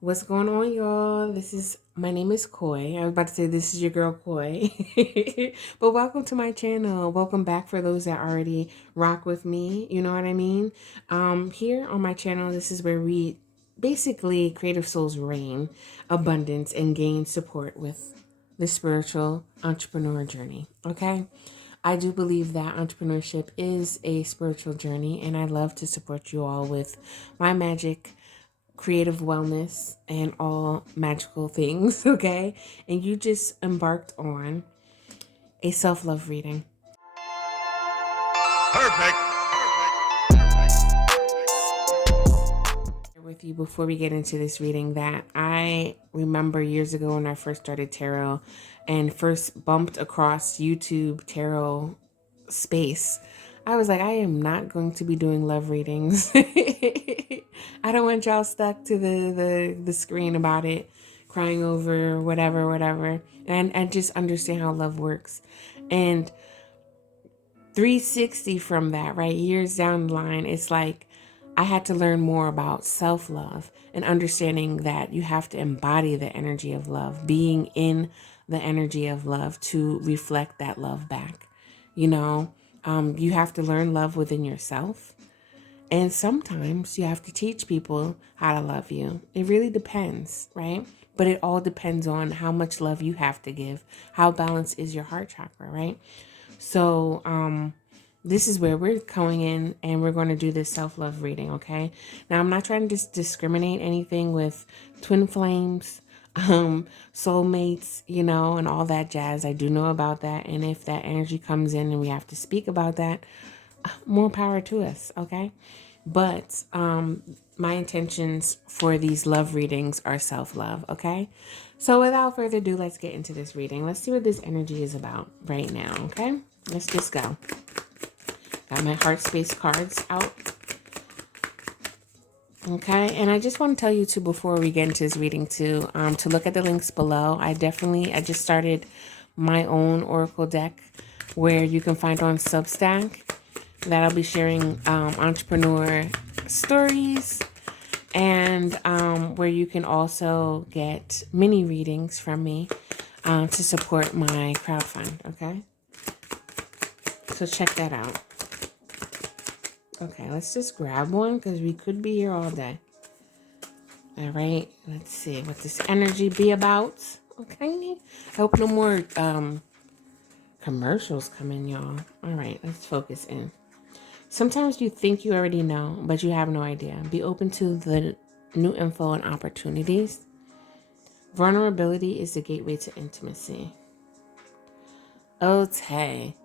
What's going on, y'all? My name is Koi. I was about to say this is your girl Koi. But welcome to my channel. Welcome back for those that already rock with me. You know what I mean? Here on my channel, this is where we basically creative souls reign, abundance, and gain support with the spiritual entrepreneur journey. Okay? I do believe that entrepreneurship is a spiritual journey, and I love to support you all with my magic, creative wellness, and all magical things, okay? And you just embarked on a self love reading. Perfect. With you before we get into this reading that I remember years ago when I first started tarot and first bumped across YouTube tarot space. I was like, I am not going to be doing love readings. I don't want y'all stuck to the screen about it, crying over whatever. And I just understand how love works. And 360 from that, right? Years down the line, it's like I had to learn more about self-love and understanding that you have to embody the energy of love, being in the energy of love to reflect that love back. You know, you have to learn love within yourself. And sometimes you have to teach people how to love you. It really depends, right? But it all depends on how much love you have to give. How balanced is your heart chakra, right? So, this is where we're going in and we're going to do this self-love reading, okay? Now, I'm not trying to discriminate anything with twin flames, soulmates, and all that jazz. I do know about that. And if that energy comes in and we have to speak about that, more power to us, okay? But my intentions for these love readings are self-love, okay? So without further ado, let's get into this reading. Let's see what this energy is about right now, okay? Let's just go. Got my heart space cards out. Okay, and I just want to tell you too, before we get into this reading too, to look at the links below. I just started my own oracle deck where you can find on Substack that I'll be sharing entrepreneur stories, and where you can also get mini readings from me to support my crowdfund, okay? So check that out. Okay, let's just grab one because we could be here all day. All right, let's see what this energy be about. Okay, I hope no more commercials come in, y'all. All right, let's focus in. Sometimes you think you already know, but you have no idea. Be open to the new info and opportunities. Vulnerability is the gateway to intimacy. Okay.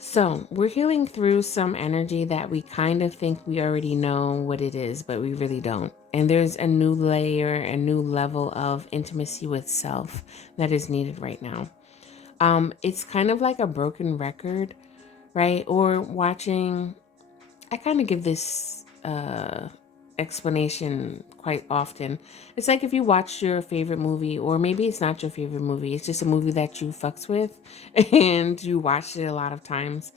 So we're healing through some energy that we kind of think we already know what it is, but we really don't. And there's a new layer, a new level of intimacy with self that is needed right now. It's kind of like a broken record, right? Or watching, I kind of give this explanation quite often. It's like if you watch your favorite movie, or maybe it's not your favorite movie, it's just a movie that you fucks with and you watched it a lot of times.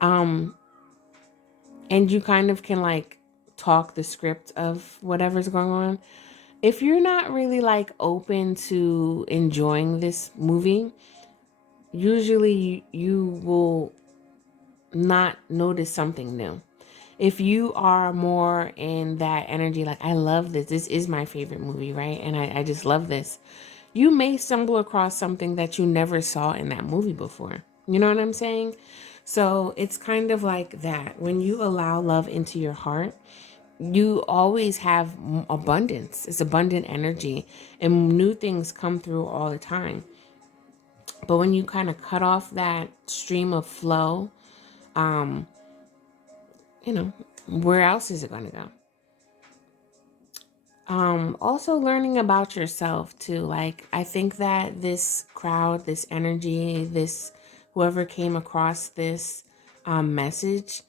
And you kind of can like talk the script of whatever's going on. If you're not really like open to enjoying this movie, usually you will not notice something new. If you are more in that energy, like, I love this, this is my favorite movie, right? And I just love this. You may stumble across something that you never saw in that movie before. You know what I'm saying? So it's kind of like that. When you allow love into your heart, you always have abundance. It's abundant energy, and new things come through all the time. But when you kind of cut off that stream of flow, where else is it going to go? Also learning about yourself too. Like, I think that this crowd, this energy, this whoever came across this message,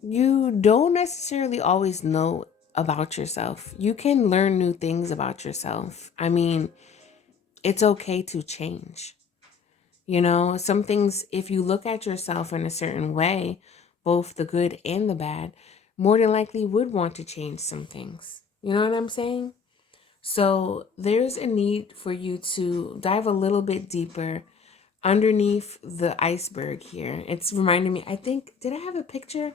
you don't necessarily always know about yourself. You can learn new things about yourself. I mean, it's okay to change. Some things, if you look at yourself in a certain way, both the good and the bad, more than likely would want to change some things. You know what I'm saying? So there's a need for you to dive a little bit deeper underneath the iceberg here. It's reminding me, I think, did I have a picture?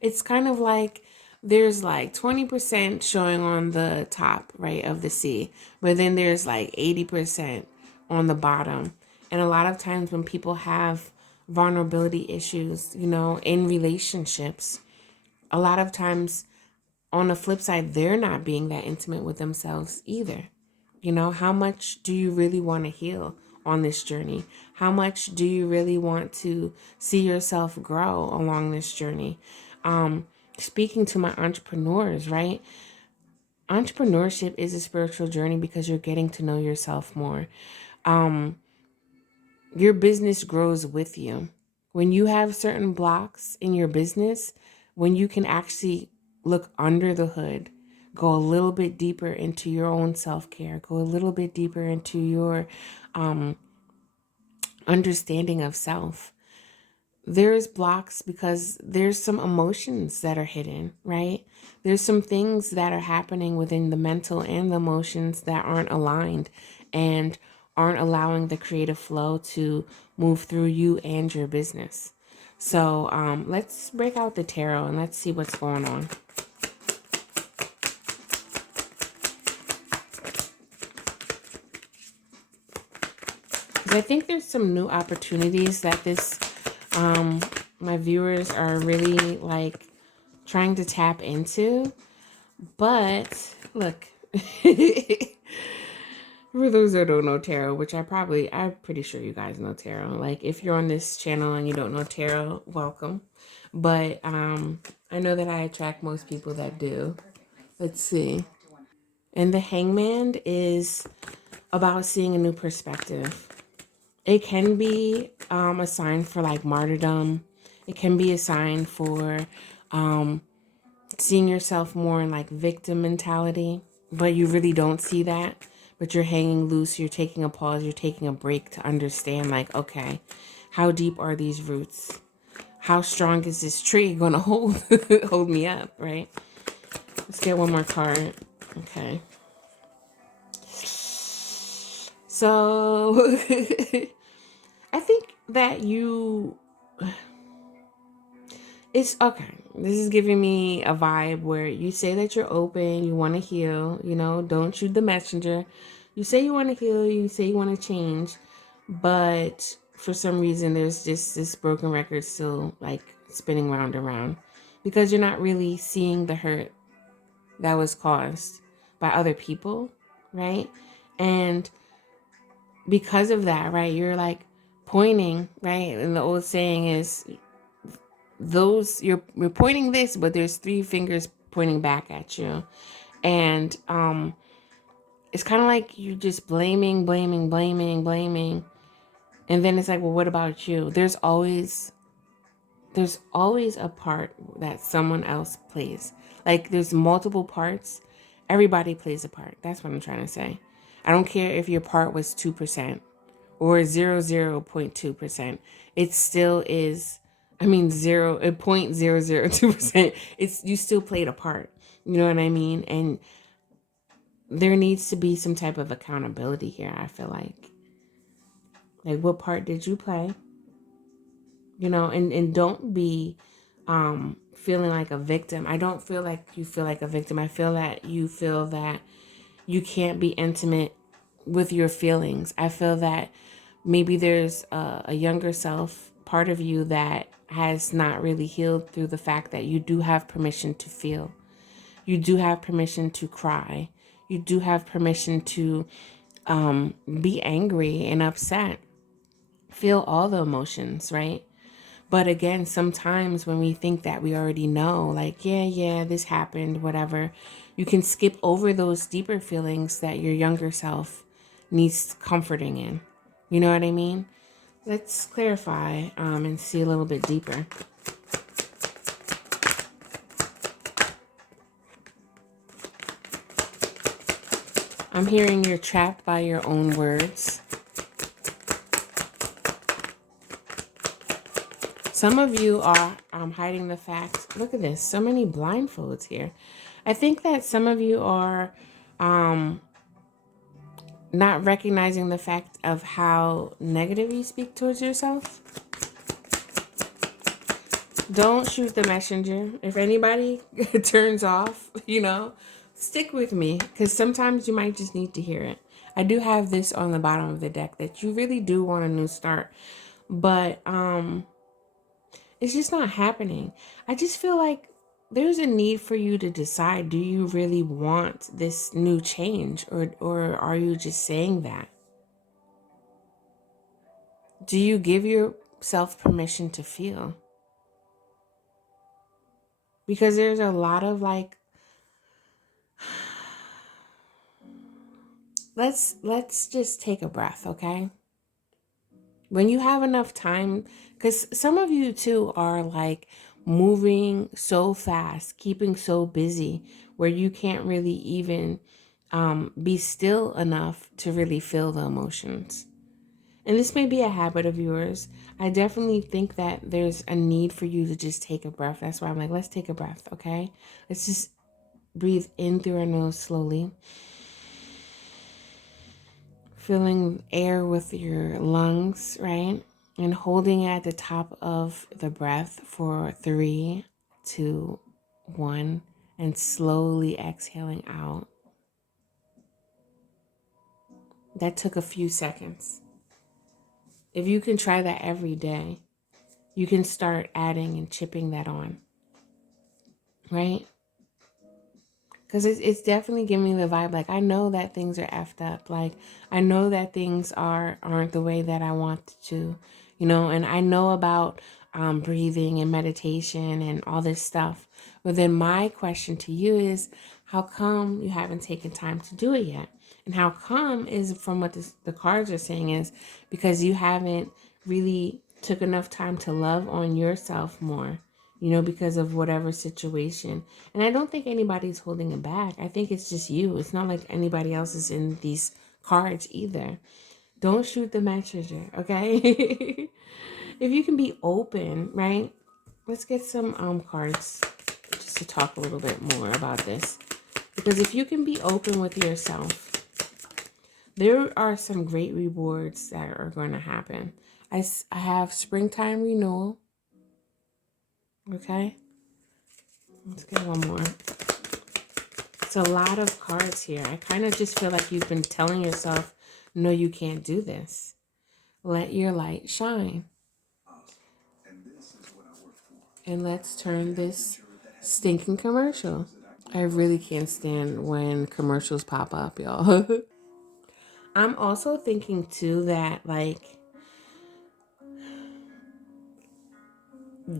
It's kind of like there's like 20% showing on the top, right, of the sea, but then there's like 80% on the bottom. And a lot of times when people have vulnerability issues, in relationships, a lot of times on the flip side, they're not being that intimate with themselves either. How much do you really want to heal on this journey? How much do you really want to see yourself grow along this journey? Speaking to my entrepreneurs, right? Entrepreneurship is a spiritual journey because you're getting to know yourself more. Your business grows with you. When you have certain blocks in your business, when you can actually look under the hood, go a little bit deeper into your own self-care, go a little bit deeper into your understanding of self. There's blocks because there's some emotions that are hidden, right? There's some things that are happening within the mental and the emotions that aren't aligned and aren't allowing the creative flow to move through you and your business. So let's break out the tarot and let's see what's going on. I think there's some new opportunities that my viewers are really like trying to tap into. But look, for those that don't know tarot, which I'm pretty sure you guys know tarot. Like if you're on this channel and you don't know tarot, welcome. But I know that I attract most people that do. Let's see. And the Hangman is about seeing a new perspective. It can be a sign for like martyrdom. It can be a sign for seeing yourself more in like victim mentality, but you really don't see that. But you're hanging loose. You're taking a pause. You're taking a break to understand like, okay, how deep are these roots? How strong is this tree going to hold me up, right? Let's get one more card. Okay. So I think that it's okay. This is giving me a vibe where you say that you're open, you want to heal, don't shoot the messenger. You say you want to heal, you say you want to change, but for some reason there's just this broken record still like spinning round and round because you're not really seeing the hurt that was caused by other people, right? And because of that, right, you're like pointing, right? And the old saying is you're pointing this, but there's three fingers pointing back at you. And it's kind of like you just blaming. And then it's like, well, what about you? There's always a part that someone else plays. Like there's multiple parts. Everybody plays a part. That's what I'm trying to say. I don't care if your part was 2% or 0.2%. It still is, 0.002%. You still played a part. You know what I mean? And there needs to be some type of accountability here, I feel like. Like, what part did you play? And don't be feeling like a victim. I don't feel like you feel like a victim. I feel that you feel that you can't be intimate with your feelings. I feel that maybe there's a younger self part of you that has not really healed through the fact that you do have permission to feel. You do have permission to cry. You do have permission to be angry and upset. Feel all the emotions, right? But again, sometimes when we think that we already know, like, yeah, this happened, whatever, you can skip over those deeper feelings that your younger self needs comforting in. You know what I mean? Let's clarify and see a little bit deeper. I'm hearing you're trapped by your own words. Some of you are hiding the fact. Look at this. So many blindfolds here. I think that some of you are not recognizing the fact of how negative you speak towards yourself. Don't shoot the messenger. If anybody turns off, stick with me, because sometimes you might just need to hear it. I do have this on the bottom of the deck that you really do want a new start, but it's just not happening. I just feel like there's a need for you to decide, do you really want this new change, or are you just saying that? Do you give yourself permission to feel? Because there's a lot of like, let's just take a breath, okay? When you have enough time, because some of you too are like moving so fast, keeping so busy, where you can't really even be still enough to really feel the emotions. And this may be a habit of yours. I definitely think that there's a need for you to just take a breath. That's why I'm like, let's take a breath, okay? Let's just breathe in through our nose slowly. Filling air with your lungs, right? And holding it at the top of the breath for 3, 2, 1, and slowly exhaling out. That took a few seconds. If you can try that every day, you can start adding and chipping that on, right? Because it's definitely giving me the vibe, like, I know that things are effed up. Like, I know that things aren't the way that I want to, and I know about breathing and meditation and all this stuff. But then my question to you is, how come you haven't taken time to do it yet? And how come is, from what the cards are saying, is because you haven't really took enough time to love on yourself more, because of whatever situation. And I don't think anybody's holding it back. I think it's just you. It's not like anybody else is in these cards either. Don't shoot the messenger, okay? If you can be open, right? Let's get some cards just to talk a little bit more about this. Because if you can be open with yourself, there are some great rewards that are going to happen. I have springtime renewal, okay? Let's get one more. It's a lot of cards here. I kind of just feel like you've been telling yourself, no, you can't do this. Let your light shine. And let's turn this stinking commercial. I really can't stand when commercials pop up, y'all. I'm also thinking too that, like,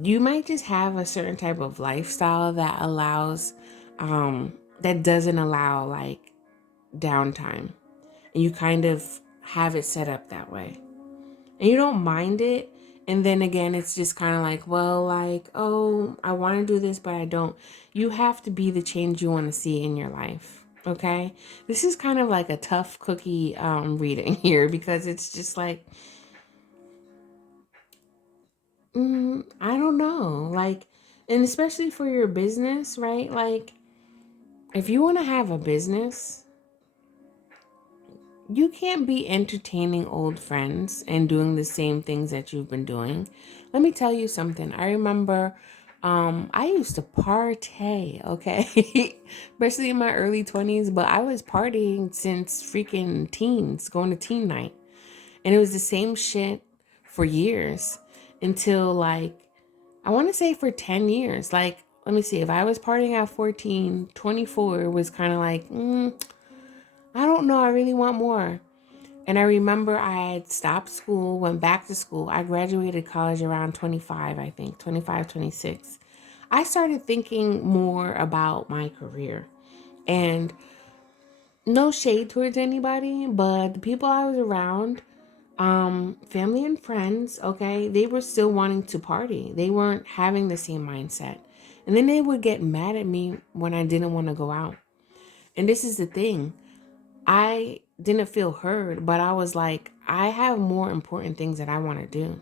you might just have a certain type of lifestyle that that doesn't allow like downtime. And you kind of have it set up that way. And you don't mind it. And then again, it's just kind of like, well, like, oh, I want to do this, but I don't. You have to be the change you want to see in your life. Okay? This is kind of like a tough cookie reading here, because it's just like, I don't know. Like, and especially for your business, right? Like, if you want to have a business, you can't be entertaining old friends and doing the same things that you've been doing. Let me tell you something. I remember I used to party, okay? Especially in my early 20s, but I was partying since freaking teens, going to teen night. And it was the same shit for years until like, I want to say for 10 years. Like, let me see. If I was partying at 14, 24 was kind of like, I don't know. I really want more. And I remember I had stopped school, went back to school. I graduated college around 25, I think, 25, 26. I started thinking more about my career. And no shade towards anybody, but the people I was around, family and friends, okay, they were still wanting to party. They weren't having the same mindset. And then they would get mad at me when I didn't want to go out. And this is the thing. I didn't feel heard, but I was like, I have more important things that I want to do.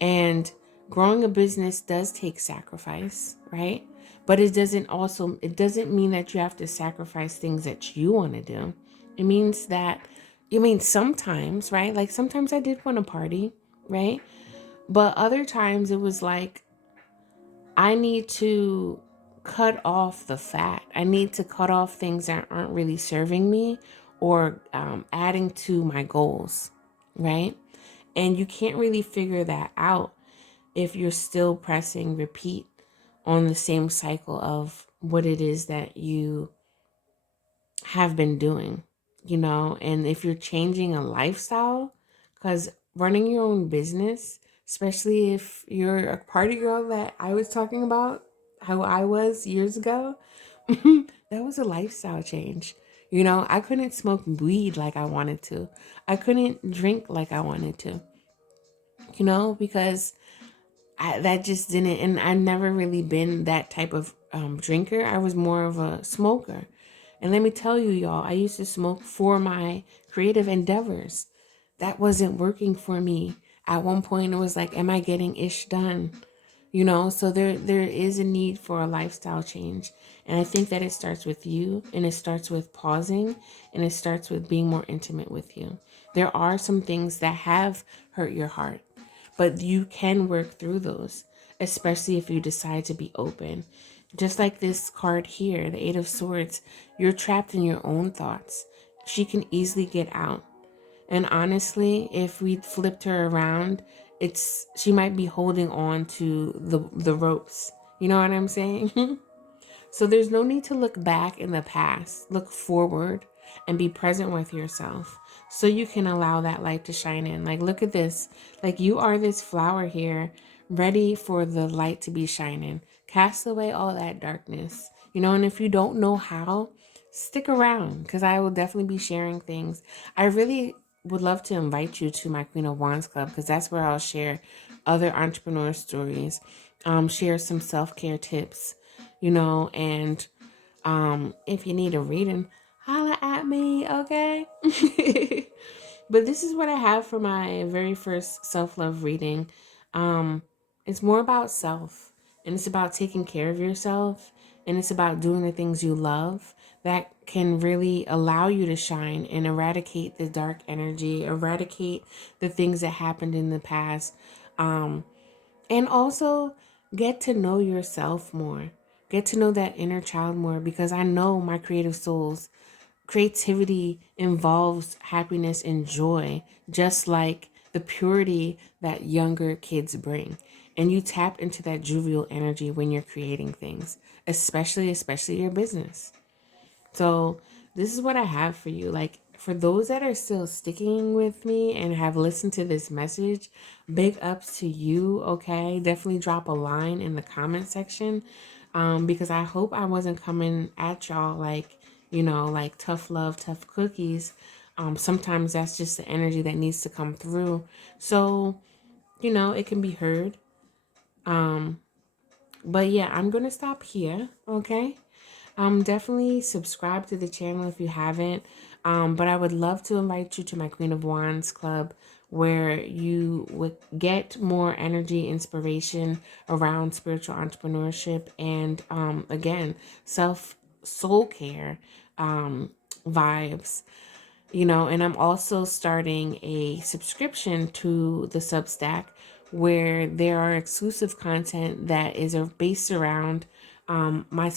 And growing a business does take sacrifice, right? But it doesn't mean that you have to sacrifice things that you want to do. It means that, sometimes, right? Like sometimes I did want to party, right? But other times it was like, I need to cut off the fat. I need to cut off things that aren't really serving me or adding to my goals, right? And you can't really figure that out if you're still pressing repeat on the same cycle of what it is that you have been doing, and if you're changing a lifestyle, because running your own business, especially if you're a party girl that I was talking about, how I was years ago, that was a lifestyle change. I couldn't smoke weed like I wanted to. I couldn't drink like I wanted to, because that just didn't, and I've never really been that type of drinker. I was more of a smoker. And let me tell you, y'all, I used to smoke for my creative endeavors. That wasn't working for me. At one point, it was like, am I getting ish done? So there is a need for a lifestyle change. And I think that it starts with you, and it starts with pausing, and it starts with being more intimate with you. There are some things that have hurt your heart, but you can work through those, especially if you decide to be open. Just like this card here, the Eight of Swords, you're trapped in your own thoughts. She can easily get out. And honestly, if we flipped her around, she might be holding on to the ropes. You know what I'm saying? So there's no need to look back in the past. Look forward and be present with yourself so you can allow that light to shine in. Like, look at this. Like, you are this flower here, ready for the light to be shining. Cast away all that darkness. And if you don't know how, stick around, because I will definitely be sharing things. I really would love to invite you to my Queen of Wands Club, because that's where I'll share other entrepreneur stories, share some self-care tips, and if you need a reading, holla at me, okay? But this is what I have for my very first self-love reading. Um, it's more about self, and it's about taking care of yourself, and it's about doing the things you love that can really allow you to shine and eradicate the dark energy, eradicate the things that happened in the past. And also get to know yourself more. Get to know that inner child more, because I know my creative souls. Creativity involves happiness and joy, just like the purity that younger kids bring. And you tap into that jovial energy when you're creating things, especially your business. So this is what I have for you. Like, for those that are still sticking with me and have listened to this message, big ups to you. Okay, definitely drop a line in the comment section, because I hope I wasn't coming at y'all like, like tough love, tough cookies. Sometimes that's just the energy that needs to come through, so it can be heard. Um, but yeah, I'm gonna stop here. Okay. Definitely subscribe to the channel if you haven't. But I would love to invite you to my Queen of Wands Club, where you would get more energy, inspiration around spiritual entrepreneurship, and again, soul care vibes. And I'm also starting a subscription to the Substack, where there are exclusive content that is based around my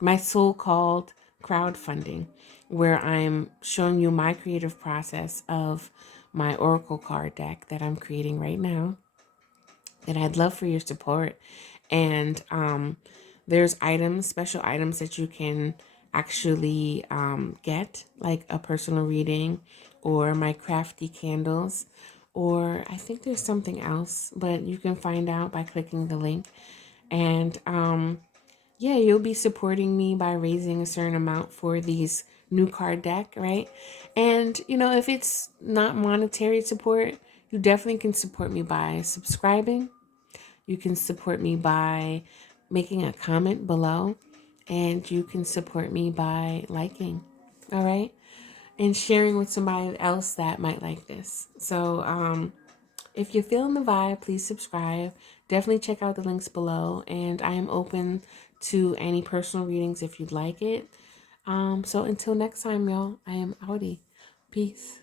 my soul called crowdfunding, where I'm showing you my creative process of my Oracle card deck that I'm creating right now, that I'd love for your support. And there's special items that you can actually get, like a personal reading, or my crafty candles, or I think there's something else, but you can find out by clicking the link. And yeah, you'll be supporting me by raising a certain amount for these new card deck, right? And if it's not monetary support, you definitely can support me by subscribing. You can support me by making a comment below, and you can support me by liking, all right? And sharing with somebody else that might like this. So, If you're feeling the vibe, please subscribe. Definitely check out the links below. And I am open to any personal readings if you'd like it. So until next time, y'all, I am outie. Peace.